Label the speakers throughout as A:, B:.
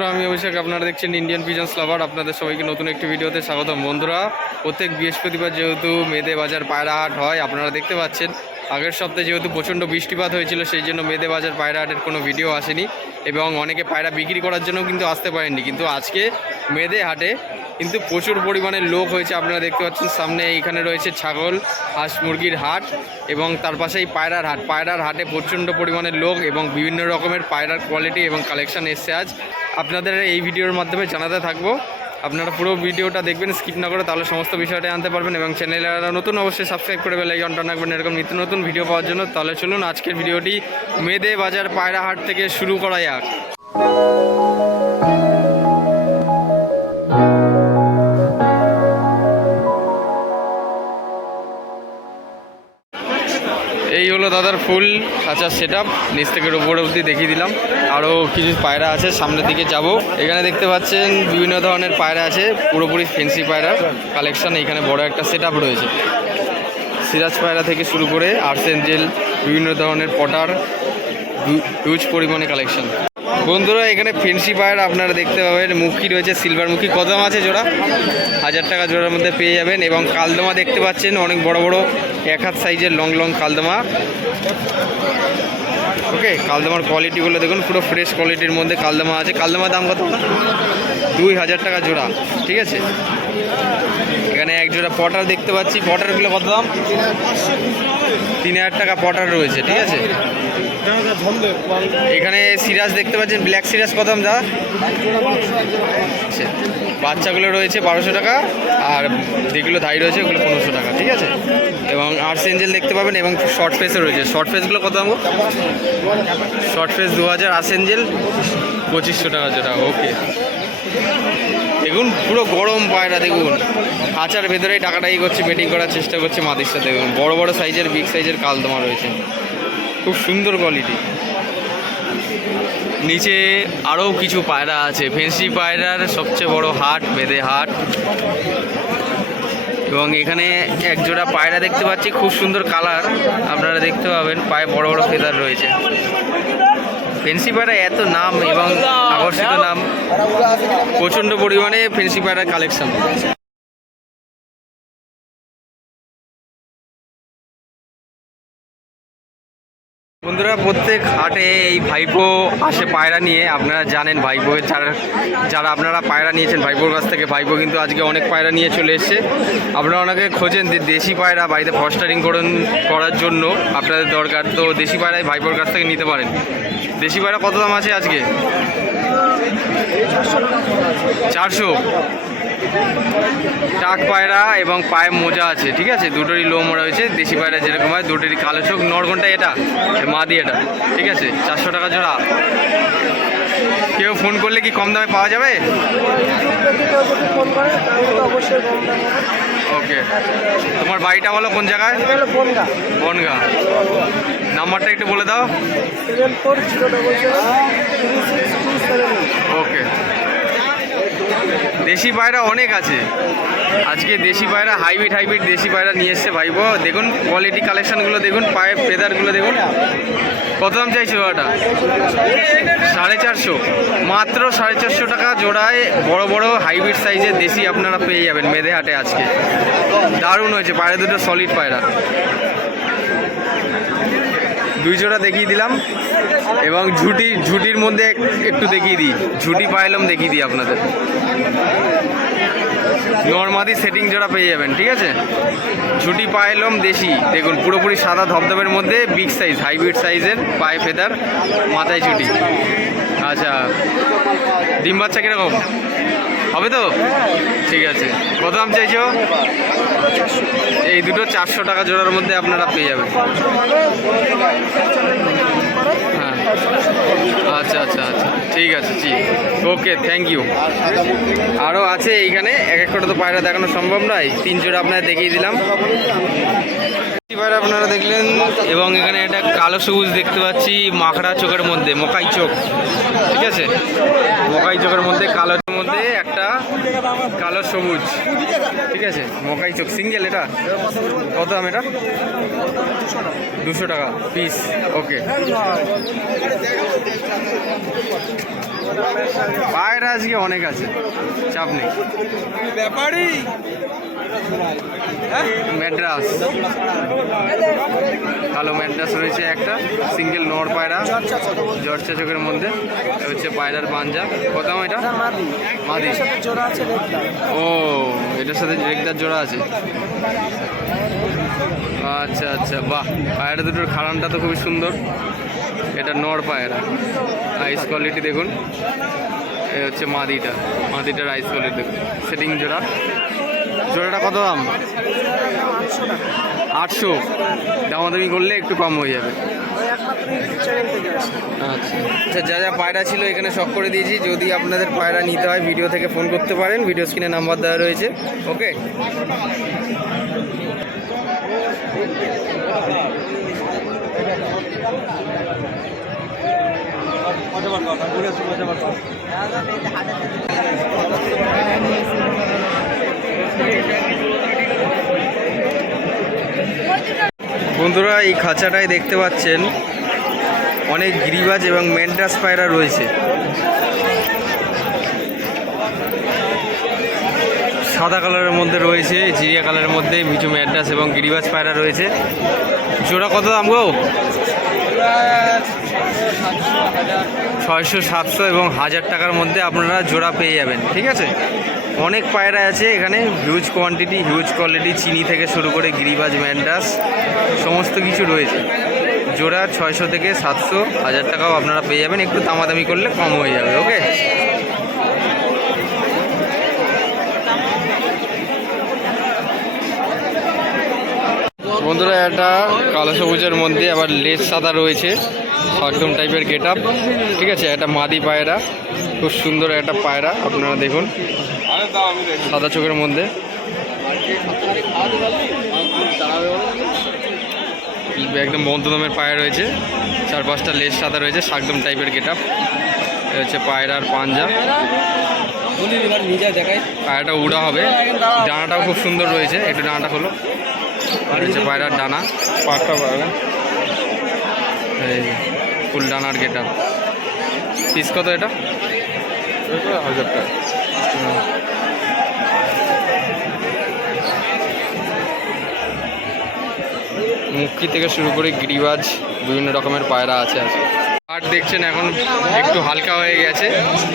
A: বন্ধুরা, আমি অভিষেক, আপনারা দেখছেন ইন্ডিয়ান পিজন্স লাভার আপনাদের সবাইকে নতুন একটি ভিডিওতে স্বাগতম। বন্ধুরা, প্রত্যেক বৃহস্পতিবার যেহেতু মেদে বাজার পায়রাহাট হয়, আপনারা দেখতে পাচ্ছেন, আগের সপ্তাহে যেহেতু প্রচণ্ড বৃষ্টিপাত হয়েছিল, সেই জন্য মেদে বাজার পায়রাহাটের কোনো ভিডিও আসেনি এবং অনেকে পায়রা বিক্রি করার জন্য কিন্তু আসতে পারেননি। কিন্তু আজকে মেদে হাটে কিন্তু প্রচুর পরিমাণে লোক হয়েছে, আপনারা দেখতে পাচ্ছেন, সামনে এইখানে রয়েছে ছাগল, হাঁস মুরগির হাট এবং তার পাশেই পায়রার হাট। পায়রার হাটে প্রচণ্ড পরিমাণে লোক এবং বিভিন্ন রকমের পায়রার কোয়ালিটি এবং কালেকশন এসছে আজ। আপনাদের এই ভিডিওর মাধ্যমে জানাতে থাকব। আপনারা পুরো ভিডিওটা দেখবেন স্কিপ না করে তাহলে সমস্ত বিষয়টা আনতে পারবেন এবং চ্যানেলে নতুন অবশ্যই সাবস্ক্রাইব করে বেল আইকনটা রাখবেন। এরকম নিত্য নতুন ভিডিও পাওয়ার জন্য। তাহলে চলুন আজকের ভিডিওটি মেদে বাজার পায়রাহাট থেকে শুরু করা যাক। আচ্ছা সেট আপ নিচ থেকে উপর অবধি দেখিয়ে দিলাম। আরও কিছু পায়রা আছে, সামনের দিকে যাব। এখানে দেখতে পাচ্ছেন বিভিন্ন ধরনের পায়রা আছে, পুরোপুরি ফেন্সি পায়রা কালেকশন এখানে বড় একটা সেট রয়েছে। সিরাজ পায়রা থেকে শুরু করে আর্টস এঞ্জেল, বিভিন্ন ধরনের পটার হিউজ পরিমাণে কালেকশন বন্ধুরা, এখানে ফেন্সি পায়রা আপনারা দেখতে পাবেন। মুখী রয়েছে সিলভার মুখী। কত আছে জোড়া? হাজার টাকা জোড়ার মধ্যে পেয়ে যাবেন। এবং কালদমা দেখতে পাচ্ছেন, অনেক বড় বড়, এক হাত সাইজের লং লং কালদমা। ওকে, কালদামার কোয়ালিটিগুলো দেখুন, পুরো ফ্রেশ কোয়ালিটির মধ্যে কালদামা আছে। কালদামার দাম কত? দুই হাজার টাকা জোড়া, ঠিক আছে? এখানে এক জোড়া পটার দেখতে পাচ্ছি। পটারগুলো কত দাম? তিন হাজার টাকা পটার রয়েছে, ঠিক আছে? এখানে সিরাজ দেখতে পাচ্ছেন ব্ল্যাক সিরাজ কত দাম দা বাচ্চাগুলো রয়েছে বারোশো টাকা, আর যেগুলো ধাই রয়েছে ওগুলো পনেরোশো টাকা, ঠিক আছে? এবং আর্টস এঞ্জেল দেখতে পাবেন এবং শর্ট ফেসও রয়েছে। শর্ট ফেসগুলো কত দাম শর্ট ফেস দু হাজার আর্টস এঞ্জেল পঁচিশশো টাকা যেটা, ওকে। দেখুন, পুরো গরম পায়রা, দেখুন। আচার ভেতরেই টাকাটাই করছে, বেটিং করার চেষ্টা করছে মাদির সাথে, দেখুন। বড় বড় সাইজের, বিগ সাইজের কালদমা রয়েছে। খুব সুন্দর কোয়ালিটি। নিচে আরও কিছু পায়রা আছে। ফেন্সি পায়রার সবচেয়ে বড় হাট, বেদে হাট। এবং এখানে এক জোড়া পায়রা দেখতে পাচ্ছি, খুব সুন্দর কালার। আপনারা দেখতে পাবেন, পায়ে বড় বড় ফেদার রয়েছে। ফেন্সি পায়রা এত নাম এবং আকর্ষিত নাম, প্রচণ্ড পরিমাণে ফেন্সি পায়রার কালেকশন বন্ধুরা, প্রত্যেক হাটে এই ভাইপো আসে পায়রা নিয়ে। আপনারা জানেন ভাইপো, যারা যারা আপনারা পায়রা নিয়েছেন ভাইপোর কাছ থেকে, ভাইপো কিন্তু আজকে অনেক পায়রা নিয়ে চলে এসছে। আপনারা ওনাকে খোঁজেন যে দেশি পায়রা, বাড়িতে ফস্টারিং করুন, করার জন্য। আপনাদের দরকার, তো দেশি পায়রাই ভাইপোর কাছ থেকে নিতে পারেন। দেশি পায়রা কত দাম আছে আজকে? চারশো। টাক পায়রা এবং পায়ে মোজা আছে ঠিক আছে? দুটোরই লোম হয়েছে দেশি পায়রা যেরকম হয় দুটোরই কালো চোখ নরগনটা এটা এ মাদি এটা ঠিক আছে? চারশো টাকা জোড়া। কেউ ফোন করলে কি কম দামে পাওয়া যাবে? ওকে। তোমার বাড়িটা বলো কোন জায়গায়? বনগা। নাম্বারটা একটু বলে দাও। ওকে। দেশি পায়রা অনেক আছে। আজকে দেশি পায়রা, হাইব্রিড হাইব্রিড দেশি পায়রা নিয়ে এসছে ভাইবো দেখুন কোয়ালিটি কালেকশনগুলো দেখুন পায়ের ফেদারগুলো দেখুন। কত দাম চাইছে ওটা সাড়ে চারশো। মাত্র সাড়ে চারশো টাকা জোড়ায় বড় বড় হাইব্রিড সাইজের দেশি আপনারা পেয়ে যাবেন মেদে হাটে আজকে। দারুণ হয়েছে পায়রা দুটো সলিড পায়রা। দুই জোড়া দেখিয়ে দিলাম। এবং ঝুটি, ঝুটির মধ্যে একটু দেখিয়ে দিই। ঝুটি পাইলাম, দেখিয়ে দিই আপনাদের। নর্মাদি সেটিং জোড়া পেয়ে যাবেন, ঠিক আছে? ঝুটি পাইলম দেশি। দেখুন, পুরোপুরি সাদা ধবধবের মধ্যে বিগ সাইজ হাইব্রিড সাইজের পায়ে ফেদার, মাথায় ছুটি আচ্ছা ডিম বাচ্চা কীরকম? হবে তো? ঠিক আছে। কত দাম চাইছো? এই দুটো চারশো টাকা জোড়ার মধ্যে আপনারা পেয়ে যাবেন। আচ্ছা আচ্ছা আচ্ছা। ঠিক আছে, জি। ওকে থ্যাংক ইউ আরও আছে এইখানে, এক একটা তো পায়রা দেখানো সম্ভব নয়। তিন জোড়া আপনার দেখিয়ে দিলাম। আপনারা দেখলেন, এবং এখানে একটা কালো সবুজ দেখতে পাচ্ছি মাখড়া চোখের মধ্যে, মকাই চোখ। ঠিক আছে? মকাই চোখের মধ্যে, কালো মধ্যে, একটা কালো সবুজ। ঠিক আছে মকাই চোখ। সিঙ্গেল এটা? কত দাম এটা? দুশো টাকা। পিস ওকে পায়রা আজকে অনেক আছে চাপ নেই।
B: ব্যাপারই
A: ম্যাড্রাস। কালো ম্যাড্রাস রয়েছে একটা সিঙ্গেল নর পায়রা জর্চা চোখের মধ্যে হচ্ছে পায়রার পাঞ্জা। কত এটা? মাদি।
B: জোড়া আছে দেখলাম
A: ও এটার সাথে রেগদার জোড়া আছে। আচ্ছা আচ্ছা বাহ পায়রা দুটোর খাড়ানটা তো খুবই সুন্দর। এটা নর পায়রা। আইস কোয়ালিটি দেখুন। এ হচ্ছে মাদিটা। মাদিটার আইস কোয়ালিটি দেখুন। সেটিং জোড়া। জোড়াটা কত দাম? আটশো। দামাদামি করলে একটু কম হয়ে যাবে। আচ্ছা। আচ্ছা যা যা পায়রা ছিল এখানে সব করে দিয়েছি। যদি আপনাদের পায়রা নিতে হয় ভিডিও থেকে ফোন করতে পারেন। ভিডিও স্ক্রিনে নাম্বার দেওয়া রয়েছে। ওকে বন্ধুরা, এই খাঁচাটায় দেখতে পাচ্ছেন অনেক গিরিবাজ এবং মেন্টাস পায়রা রয়েছে। সাদা কালারের মধ্যে রয়েছে, জিরিয়া কালারের মধ্যে মিঠু ম্যাড্রাস এবং গিরিবাজ পায়রা রয়েছে। জোড়া কত দাম গো? ছয়শো, সাতশো এবং হাজার টাকার মধ্যে আপনারা জোড়া পেয়ে যাবেন, ঠিক আছে? অনেক পায়রা আছে এখানে হিউজ কোয়ান্টিটি হিউজ কোয়ালিটি চিনি থেকে শুরু করে গিরিবাজ, ম্যান্ডাস, সমস্ত কিছু রয়েছে। জোড়া ছয়শো থেকে সাতশো, হাজার টাকাও আপনারা পেয়ে যাবেন, একটু দামাদামি করলে কম হয়ে যাবে ওকে বন্ধুরা, এটা কালো সবুজের মধ্যে আবার লেস সাদা রয়েছে। একদম টাইপের গেট আপ ঠিক আছে, একটা মাদি পায়রা, খুব সুন্দর একটা পায়রা, আপনারা দেখুন। সাদা চোখের মধ্যে। একদম বন্ধুদমের পায়রা রয়েছে। চার পাঁচটা লেস সাদা রয়েছে, শাকদম টাইপের গেট আপ হচ্ছে পায়রার পাঞ্জা। পায়রাটা উড়া হবে। ডানাটাও খুব সুন্দর রয়েছে, একটু ডানাটা হলো আর হচ্ছে পায়রার ডানা। পাটটা পাবে এই ফুলডানার ফুল ডানার গেট আপ পিস কত এটা? হাজার টাকা। মুক্তি থেকে শুরু করে গিরিবাজ বিভিন্ন রকমের পায়রা আছে আজকে হাট দেখছেন এখন একটু হালকা হয়ে গেছে।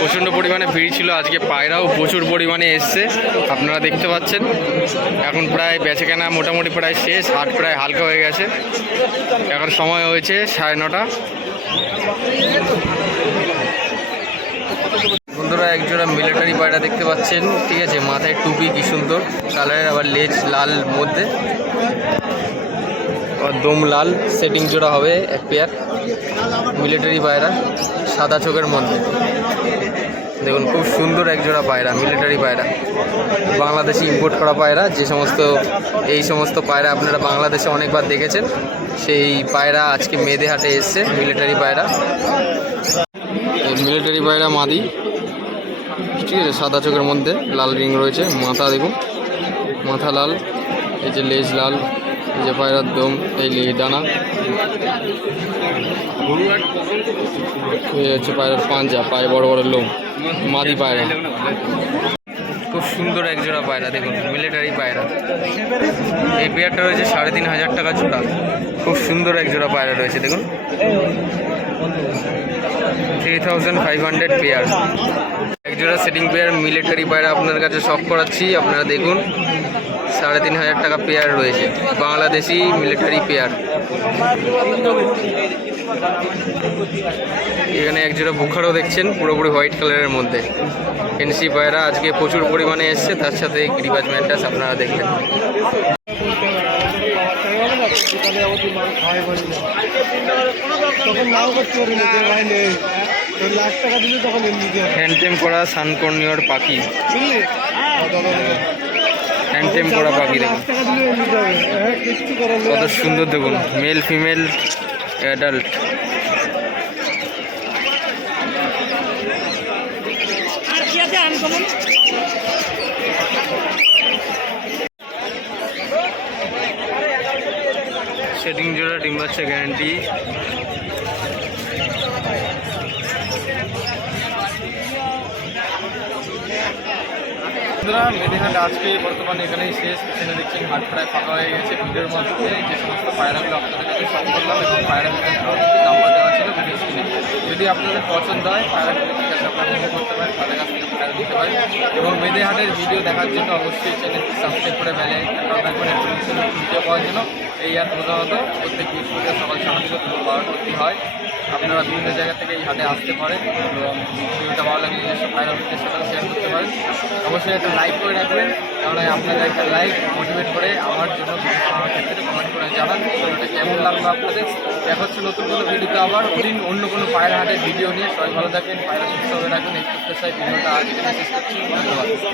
A: প্রচণ্ড পরিমাণে ভিড় ছিল, আজকে পায়রাও প্রচুর পরিমাণে এসছে, আপনারা দেখতে পাচ্ছেন। এখন প্রায় বেচাকেনা মোটামুটি প্রায় শেষ, হাট প্রায় হালকা হয়ে গেছে। এখন সময় হয়েছে সাড়ে নটা। বন্ধুরা, একজোড়া মিলিটারি পায়রা দেখতে পাচ্ছেন, ঠিক আছে? মাথায় টুপি, কি সুন্দর। কালারের আবার লেজ লাল মধ্যে। আর দম লাল সেটিং জোড়া হবে এক পেয়ার মিলিটারি পায়রা, সাদা চোখের মধ্যে। দেখুন, খুব সুন্দর একজোড়া পায়রা, মিলিটারি পায়রা। বাংলাদেশে ইম্পোর্ট করা পায়রা, যে সমস্ত, এই সমস্ত পায়রা আপনারা বাংলাদেশে অনেকবার দেখেছেন। সেই পায়রা আজকে মেদে হাটে এসছে, মিলিটারি পায়রা। মিলিটারি পায়রা মাদি, ঠিক আছে, সাদা চোখের মধ্যে, লাল রিং রয়েছে, মাথা দেখুন, মাথা লাল, এই যে লেজ লাল। যে পায়রার দম, এই লে- ডানা এই হচ্ছে পায়রার পাঞ্জা, পায়ে বড় বড় লোম, মাদি পায়রা। খুব সুন্দর এক জোড়া পায়রা, দেখুন মিলিটারি পায়রা। এই পেয়ারটা রয়েছে সাড়ে তিন হাজার টাকা জোড়া। খুব সুন্দর এক জোড়া পায়রা রয়েছে, দেখুন। Three thousand five hundred pair এক জোড়া সেটিং পেয়ার মিলিটারি পায়রা আপনার কাছে শখ করাচ্ছি, আপনারা দেখুন। সাড়ে তিন হাজার টাকা পেয়ার রয়েছে। বাংলাদেশি মিলিটারি পেয়ার। এখানে এক জোড়া বুখারও দেখছেন পুরোপুরি হোয়াইট কালারের মধ্যে। এনসি পায়রা আজকে প্রচুর পরিমাণে এসছে তার সাথে গ্রিবাজ ম্যান্টাস আপনারা দেখলেন। হ্যান্ডটেম করা সানকর্নিয়র পাখি। হ্যান্ডটেম করা পাখি দেখুন। কত সুন্দর দেখুন মেল ফিমেল অ্যাডাল্ট সেটিং জোড়া ডিম্বাচ্ছে গ্যারান্টি বন্ধুরা মেদিনীহাট আজকে বর্তমানে এখানেই শেষ। পিছনে দেখছেন হাট প্রায় ফাঁকা হয়ে গেছে। ভিডিওর মধ্যে যে সমস্ত পায়রাগুলো আপনাদের কাছে সব করলাম এবং পায়রা বিক্রেতারাও কিন্তু নাম্বার দেওয়া ছিল ভিডিও স্ক্রিনে যদি আপনাদের পছন্দ হয় পায়রাগুলো ঠিক আছে, আপনারা করতে পারেন, তাদের কাছ থেকে পায়রা দিতে পারেন। এবং মেদিনীহাটের ভিডিও দেখার জন্য অবশ্যই চ্যানেলটি সাবস্ক্রাইব করে বেলে রাখবেন ভিডিও পাওয়ার জন্য এই আর প্রধানত প্রত্যেক বৃহস্পতিবার সকাল দুপুর বারোটা হয়। আপনারা বিভিন্ন জায়গা থেকে এই হাটে আসতে পারেন এবং ভিডিওটা ভালো লাগলে নিজস্ব বিক্রেতার সাথে শেয়ার করতে পারেন। অবশ্যই একটা লাইক করে রাখবেন, তাহলে আপনাদের একটা লাইক মোটিভেট করে আমার জন্য ভিডিও বানানোর ক্ষেত্রে কমেন্ট করে জানান ভিডিওটা কেমন লাগল আপনাদের। দেখা হচ্ছে নতুন কোনো ভিডিওতে আবার দিন অন্য কোনো পায়রা হাটের ভিডিও নিয়ে। সবাই ভালো থাকেন পায়রা সুস্থ হয়ে রাখবেন, এই প্রত্যাশায় ভিডিওটা এখানে শেষ করছি। ধন্যবাদ।